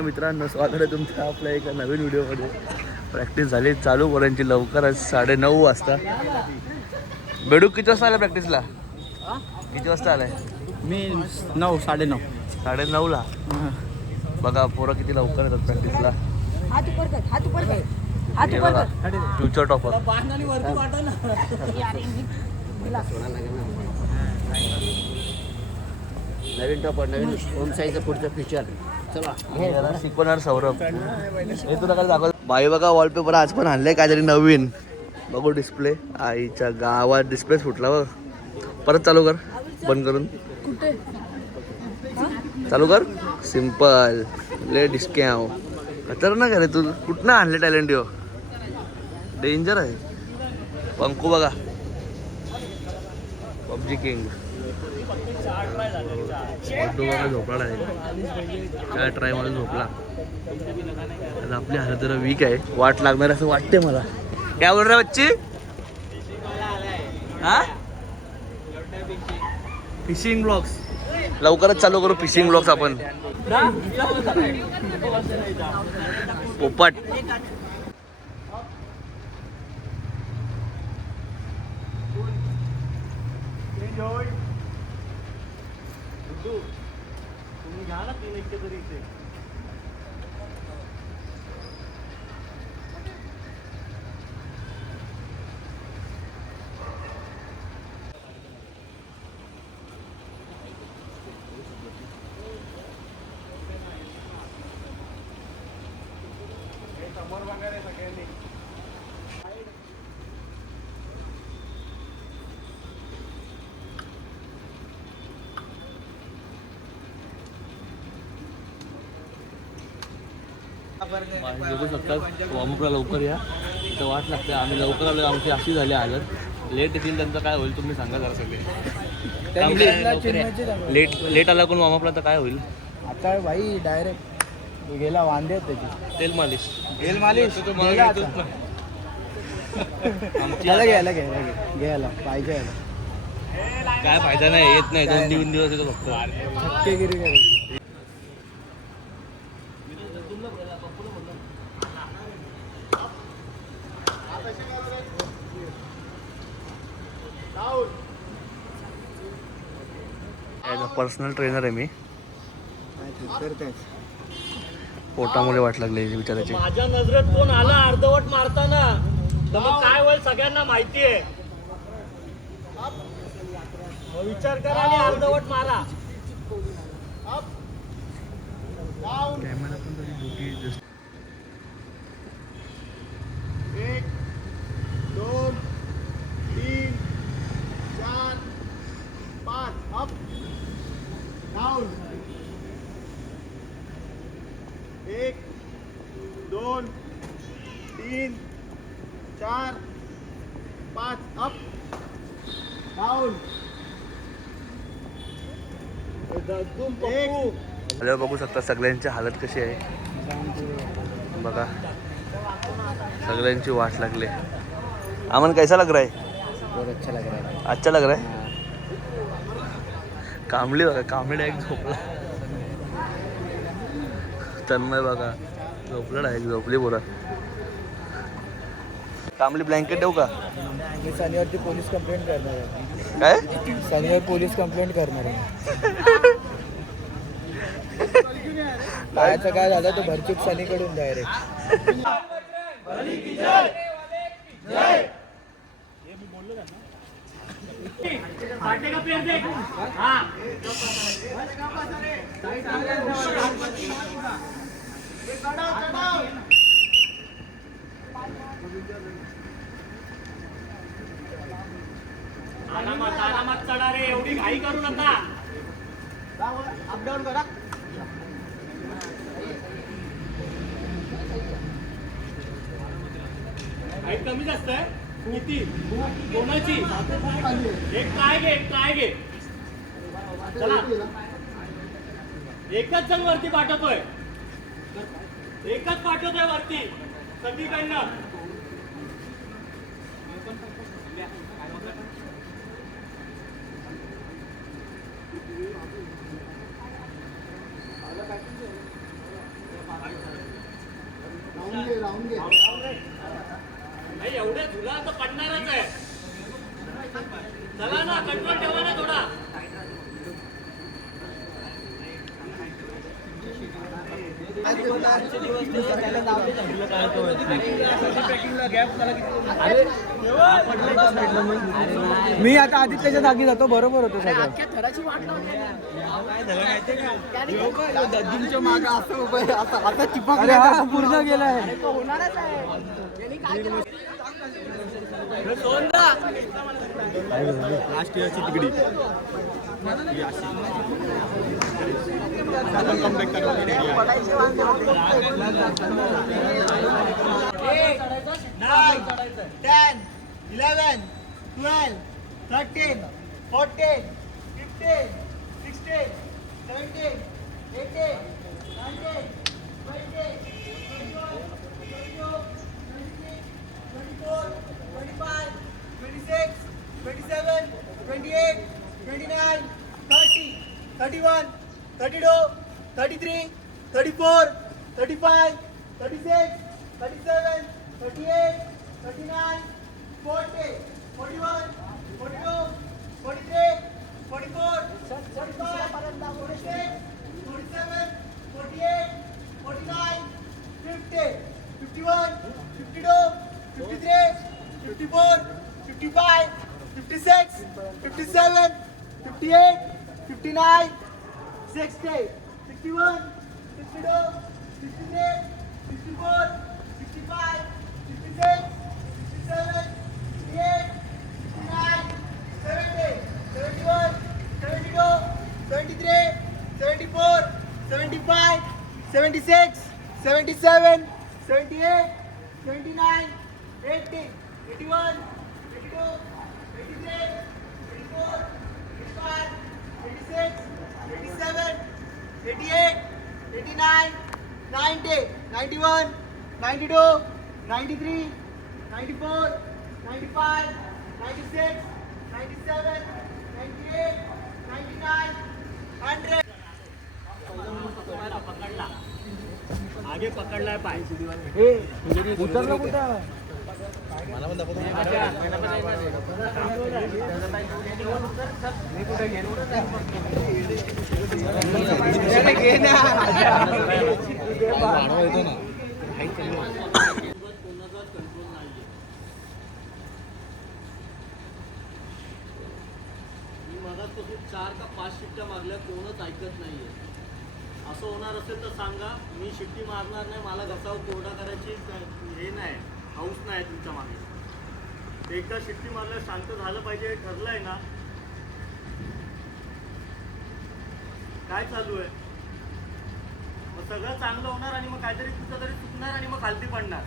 नमस्कार मित्रांनो, स्वागत आहे तुमचं आपल्या एका नवीन व्हिडिओमध्ये. प्रॅक्टिस झाली चालू पोरांची लवकरच 9:30 वाजता. बेडू किती वाजता आला प्रॅक्टिसला? किती वाजता आलाय? मी 9 9:30. 9:30ला. बघा पोरं किती लवकर येतात प्रॅक्टिसला. Future topper. नवीन टॉपर, नवीन होम साईजचं पुढचं फ्युचर. चला शिकवणार सौरभ. हे तुला काय दाखव. बाई बघा वॉलपेपर आज पण आणलंय काहीतरी नवीन. बघू डिस्प्ले. आईच्या गावात डिस्प्ले फुटला बघ. परत चालू कर, बंद करून चालू कर. सिम्पल ले डिस्कॅव. खतरनाक आहे रे तू. कुठनं आणले टॅलेंट यो? डेंजर आहे. पंकू बघा, पबजी किंग. बघा झोपला आहे काय ट्राय मला झोपला. आपली हालत जरा वीक आहे. वाट लागणार असं वाटते मला. काय बोल रहा बच्ची? हा फिशिंग ब्लॉग्स लवकरच चालू करू. फिशिंग ब्लॉग्स आपण. पोपट तुम्ही घ्या ना 3 एकटे तरी इथे. समोर बघा रे सगळ्यांनी. बघू शकतात वॉर्मअपला लवकर या. तर वाट लागते. आम्ही लवकर आलो. आमची अशी झाली हालत. लेट येतील त्यांचं काय होईल तुम्ही सांगा जरा सगळे. लेट आला कोण वॉर्मअपला तर काय होईल? आता भाई डायरेक्ट गेला वांदे त्याची. तेल मालिश. तेल मालिश घ्यायला पाहिजे. काय फायदा नाही. येत नाही. 2-3 दिवस येतो फक्त. छक्केगिरी करायची. पर्सनल ट्रेनर आहे मी. पोटामुळे वाट लागली विचारायची. माझ्या नजरेत कोण आला अर्धवट मारताना तर मग काय होईल सगळ्यांना माहिती आहे. विचार करा आणि अर्धवट मारा. कॅमेरा पण तरी मोठी. 1 2 3 4 5 अप डाऊन. 1 2 3 4 5 up down. आल्यावर बघू शकता सगळ्यांची हालत कशी आहे बघा. सगळ्यांची वाट लागली. अमन कैसा लग रहा है? बहुत अच्छा लग रहा है. अच्छा लग रहा है. कांबळी बघा. कांबळी डायरेक्ट झोपला. तन्मय बघा झोपला डायरेक्ट. झोपली बोला. कांबळी ब्लँकेट देऊ का? मी शनिवारची पोलीस कंप्लेंट करणार आहे. काय? शनिवार पोलीस कंप्लेंट करणार आहे. पायाचं काय झालं तो भरचूक सनीकडून डायरेक्ट. आरामात चढा रे. एवढी घाई करू नका. अपडाऊन करा. हाईट कमी जास्त आहे. किती कोणाची? एक ट्राय घे. चला एकच जण वरती पाठवतोय. वरती सगळीकडनं. नाही, एवढे झुला तर पडणारच आहे. चला ना, कंट्रोल ठेवा ना थोडा. मी आता आदित्यच्या जागी जातो, बरोबर होतो सगळं. आता चिपकले, आता पूर्ण गेलाय. लास्ट इयरची तिकडी आगे पकडलाय पाय. उतरलं कुठं? मगाचपासून 4 का 5 शिट्ट्या मारल्या, कोणच ऐकत नाहीये. असं होणार असेल तर सांगा, मी शिट्टी मारणार नाही. मला घसाव कोरडा करायची हे नाही, हाऊस नाही तुमच्या मागे. एकदा शिट्टी मारल्या शांत झालं पाहिजे, ठरलंय ना. काय चालू आहे? मग सगळं चांगलं होणार आणि मग काहीतरी कुठं तरी चुकणार आणि मग खालती पडणार.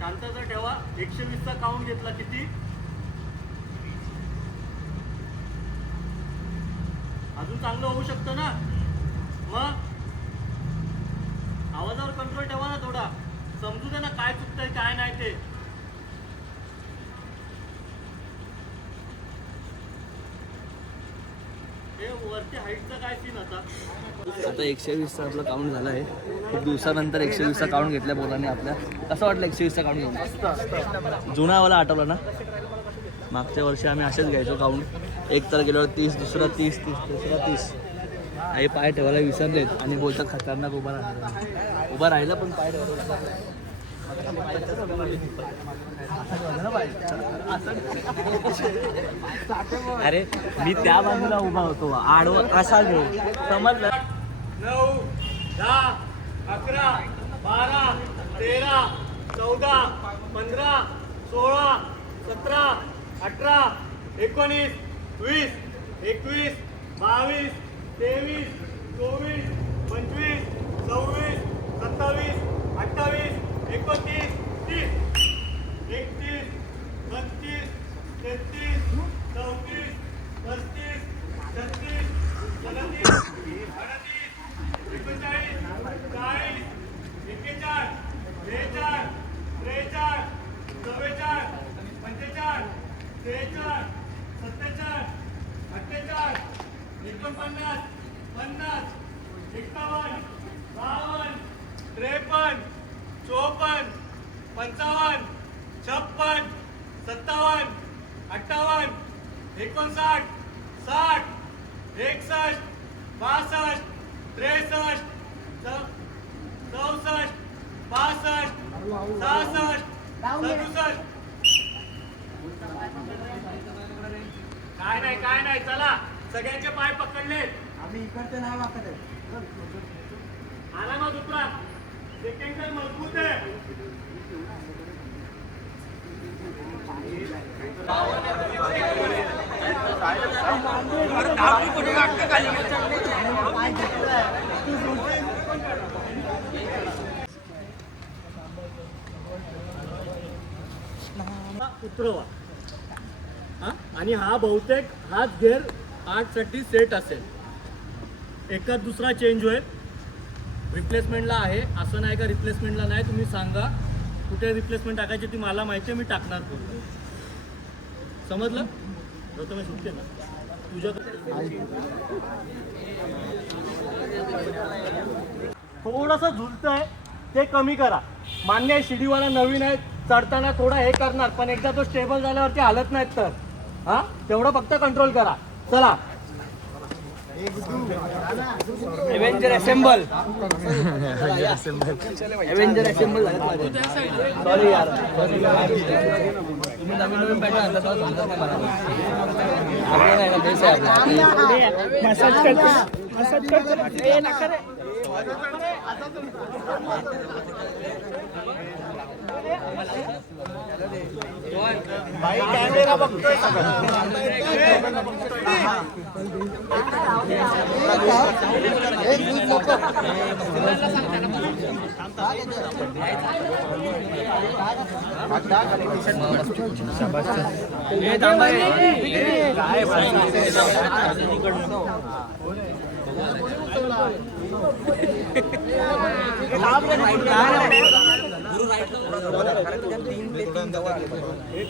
शांतता ठेवा. 120चा काउंट घेतला, किती? अजून चांगलं होऊ शकतं ना. मग आवाजावर कंट्रोल ठेवा ना थोडा. समजू दे ना काय चुकतंय काय नाही ते. हे वरती हाईटचा काय सीन आता? आता 120चा आपला काउंट झाला आहे. खूप दिवसानंतर 120चा काउंट घेतल्या पोरांनी आपल्या. कसं वाटलं 120चा काउंट घेऊन? जुनावाला आठवला ना. मागच्या वर्षी आम्ही असेच घ्यायचो काउंट. एक तर गेल्यावर 30, दुसरा 30, तिसरा 30. आई पाय ठेवायला विसरलेत आणि बोलतात खतरनाक उभा राहिला. उभा राहिला पण पाय ठेवायला. अरे मी त्या बाजूला उभा होतो, आडवं असा घेऊ, समजलं? 9, 10, 11, 12, 13, 14, 15, 16, 17, 18, 19, 20, 21, 22, 23, 24, 25, 26, 27, 28, 29, 30, 31, 32, 33, 34, 35, 36, 37, 38, 39, 40, 41, 42, 43, 44, 45, 46, 47, 48, 49, 50, 51, 52, 53, 54, 55, 56, 57, 58, 59, 60, 61, 62, 63, 64, 65, 66, 67. काय नाही चला सगळ्यांचे पाय पकडले. आम्ही इकडचं नाव वाकत आहे. आरामात उतरा. सेकंड मजबूत आहे. उतरवा हा आणि हा बहुतेक हाच गेअर 8 साठी सेट असेल. एकाच दुसरा चेंज होईल. रिप्लेसमेंटला आहे असं नाही का रिप्लेसमेंटला नाही. तुम्ही सांगा कुठे रिप्लेसमेंट टाकायची ती मला माहिती आहे. मी टाकणार पूर्ण. समजलं मी सुटते ना तुझ्या थोडंसं झुलतंय ते कमी करा. मान्य आहे शिडीवाला नवीन आहे चढताना थोडा हे करणार पण एकदा तो स्टेबल झाल्यावरती हालत नाहीत तर हा तेवढं फक्त कंट्रोल करा. चला एव्हेंजर असेंबल एव्हेंजर असेंबल झालं माझे. सॉरी यार तुम्ही नवीन नवीन पॅटर्न आणला तर समजत नाही मला. आपलं नाही ना बेस आहे आपला. मसाज करतो ए नका रे. भाई कॅमेरा बघतोय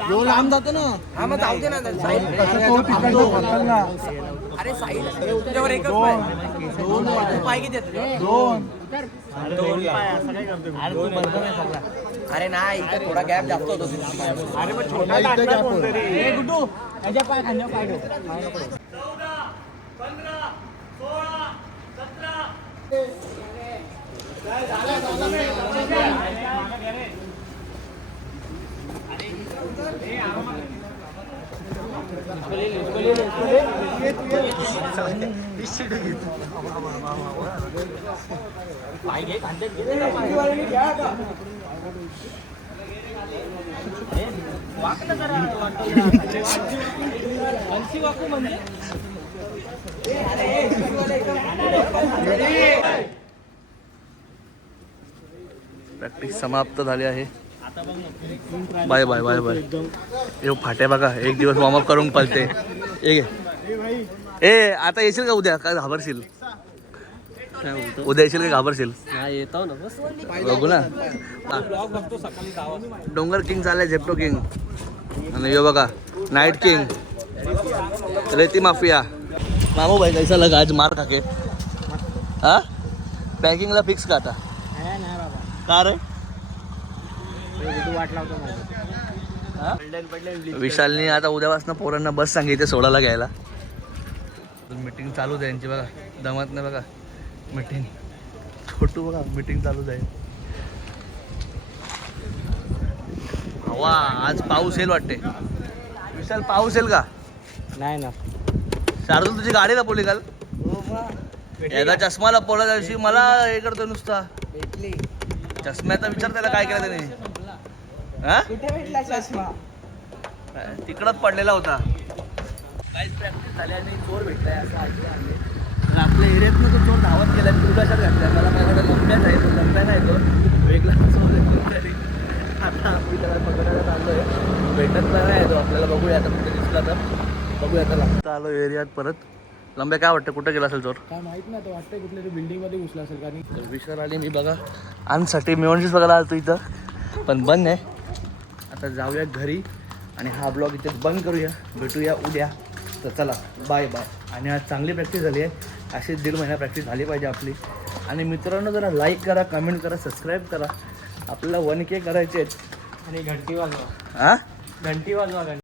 जो लांब जातो ना हा मग जाऊ दे ना. अरे साईड तुझ्यावर एकच पाय किती दोन. अरे नाही इथे थोडा गॅप जास्त होतो. अरे मग छोटा गुड्डू त्याच्या पाय खांद्यावर पाय ठेव. 14, 15, 16, 17. प्रॅक्टिस समाप्त झाली आहे. Bye bye bye bye. हे फाट्या बघा एक दिवस वॉर्मअप करून पळते. ए आता येशील का उद्या काय घाबरशील? उद्या येशील का घाबरशील? येतो ना बघू ना. डोंगर किंग चाललाय झेप्टो किंग आणि हे बघा नाईट किंग रेती माफिया. मामू भाई कैसा लगा आज मार खाके? हा पॅकिंगला फिक्स का आता? का रे? विशालनी आता उद्यापासून पोरांना बस सांगितली सोडायला घ्यायला. मीटिंग चालूच आहे यांची बघा. दमत नाही बघा मीटिंग. छोटू बघा मीटिंग चालूच आहे. हवा आज पाऊस येईल वाटते. विशाल पाऊस येईल का? नाही ना. शार्दूल तुझी गाडी लपवली काल? एकदा चष्मा लपवला त्या दिवशी मला हे करतो नुसता. चष्म्याचा विचार त्याला काय केला त्याने? हा कुठे भेटला चष्मा? तिकडच पडलेला होता. काहीच प्रॅक्टिस झाली आणि चोर भेटलाय असं ऐकलं. आपल्या एरियातनं तो चोर धावत गेला आणि तुला घातल्या. मला माझ्याकडे लंब्याच आहे. तो लंब्या नाही तो वेगळा चोर आहे. आता आम्ही त्याला पकडायला चाललोय. भेटत नाही तो आपल्याला. बघूया आता कुठे दिसला तर बघूया. आता लागता आलो एरियात परत. लंब्या काय वाटतं कुठं गेला असेल चोर? काय माहित नाही. तो वाटतंय कुठल्या तरी बिल्डिंग मध्ये घुसला असेल. कारण विशाल आली मी बघा आणसाठी मिळूनच बघायला आलो इथं पण बंद आहे. आता जाऊया घरी आणि हा ब्लॉग इथे बंद करूया. भेटूया उद्या. तर चला बाय बाय. आणि आज चांगली प्रॅक्टिस झाली आहे. अशी 1.5 महिना प्रॅक्टिस झाली पाहिजे आपली. आणि मित्रांनो जरा लाईक करा, कमेंट करा, सबस्क्राईब करा आपल्याला 1K करायचे आहेत. आणि घंटी वाजवा हा घंटी वाजवा